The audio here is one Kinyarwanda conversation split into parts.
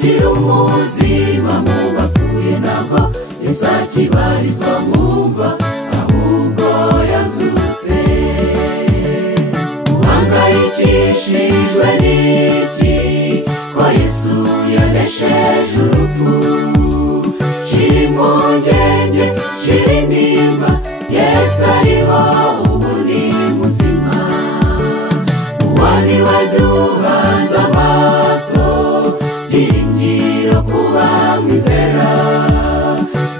akiri umuzima mu bapfuye ntabwo Yesu akibarizwa mu mva ahubwo yazutse. Uhangayikishijwe n'iki ko Yesu yanesheje urupfu? Shira impungenge, shira intimba, Yesu ariho ubu ni muzima. Uwo ni we duhanze amaso, byiringiro kuba mwizera.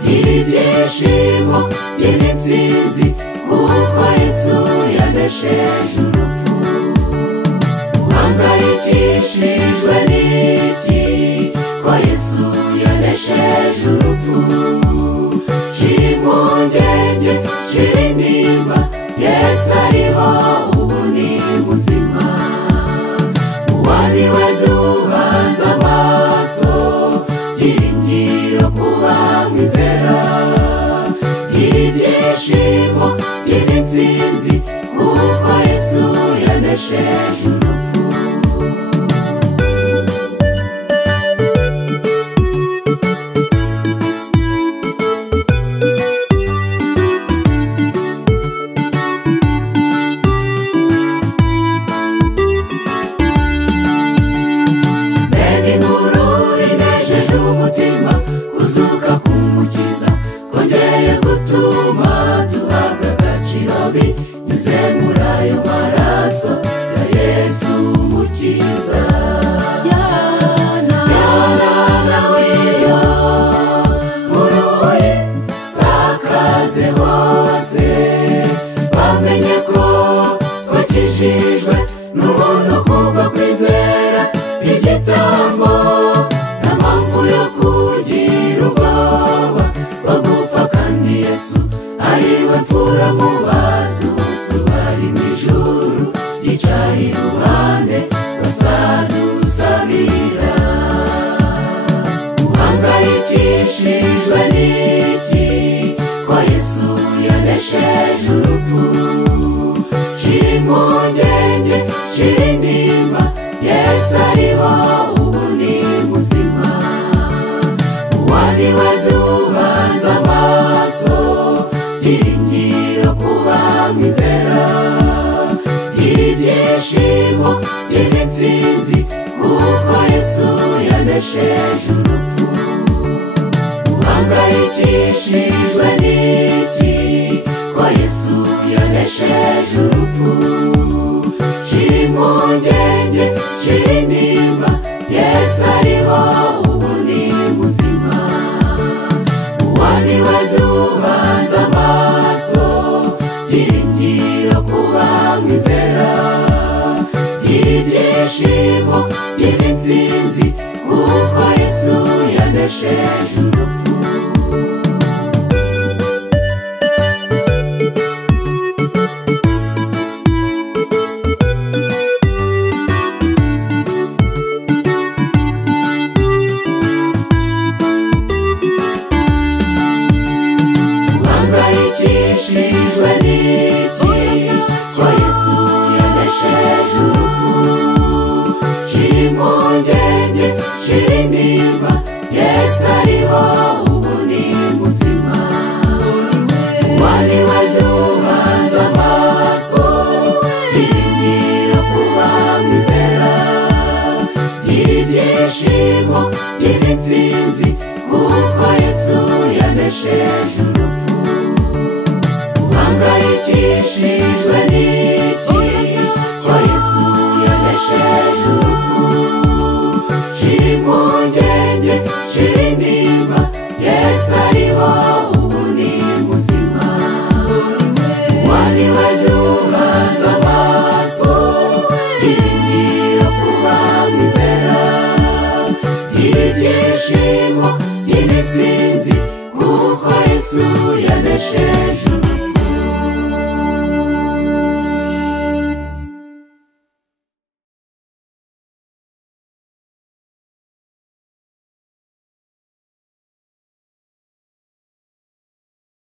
Gira ibyishimo, gira intsinzi, kuko Yesu yanesheje urupfu. Uhangayikishijwe n'iki ko Yesu yanesheje urupfu? Shira impungenge, shira intimba, Yesu ariho ubu ni muzima. Uwo ni we duhanze amaso, byiringiro kuba mwizera. Gira ibyishimo, gira intsinzi, kuko Yesu yanesheje urupfu. Umutima kuzuka kumukiza kongeye gutuma duhabwa agaciro binyuze muri ayo maraso ya Yesu umukiza. Jyana nawe iyo nkuru isakaze hose, bamenye ko twakijijwe n'ubuntu kubwo kwizera igitambo. Yo kugira ubwoba bwo gupfa, kandi Yesu ariwe mfura mu bazutse, bari mu ijuru yicaye iruhande bazadusabira. Uhangayikishijwe n'iki ko Yesu yanesheje urupfu? Shira impungenge, shira intimba, Yesu ariho ubu ni muzima. Uwo ni we duhanze amaso, byiringiro kuba mwizera. Gira ibyishimo, gira intsinzi, kuko Yesu yanesheje urupfu. Uhangayikishijwe n'iki ko Yesu yanesheje urupfu? Shira impungenge, shira intimba, Yesu ariho ubu ni muzima. Uwo ni we duhanze amaso, byiringiro kuba mwizera. Gira ibyishimo, gira intsinzi, kuko Yesu yanesheje urupfu. Uhangayikishijwe n'iki ko Yesu yanesheje urupfu? Shira impungenge, shira intimba, Yesu ariho ubu ni muzima. Uwo ni we duhanze amaso, byiringiro kuba mwizera. Gira ibyishimo, gira intsinzi, kuko Yesu yanesheje urupfu. Uhangayikishijwe n'iki ko Yesu yanesheje urupfu? Shira impungenge, shira intimba, Yesu ariho ubu ni muzima. Uwo ni we duhanze amaso, byiringiro kuba mwizera. Gira ibyishimo, gira intsinzi, kuko Yesu yanesheje urupfu.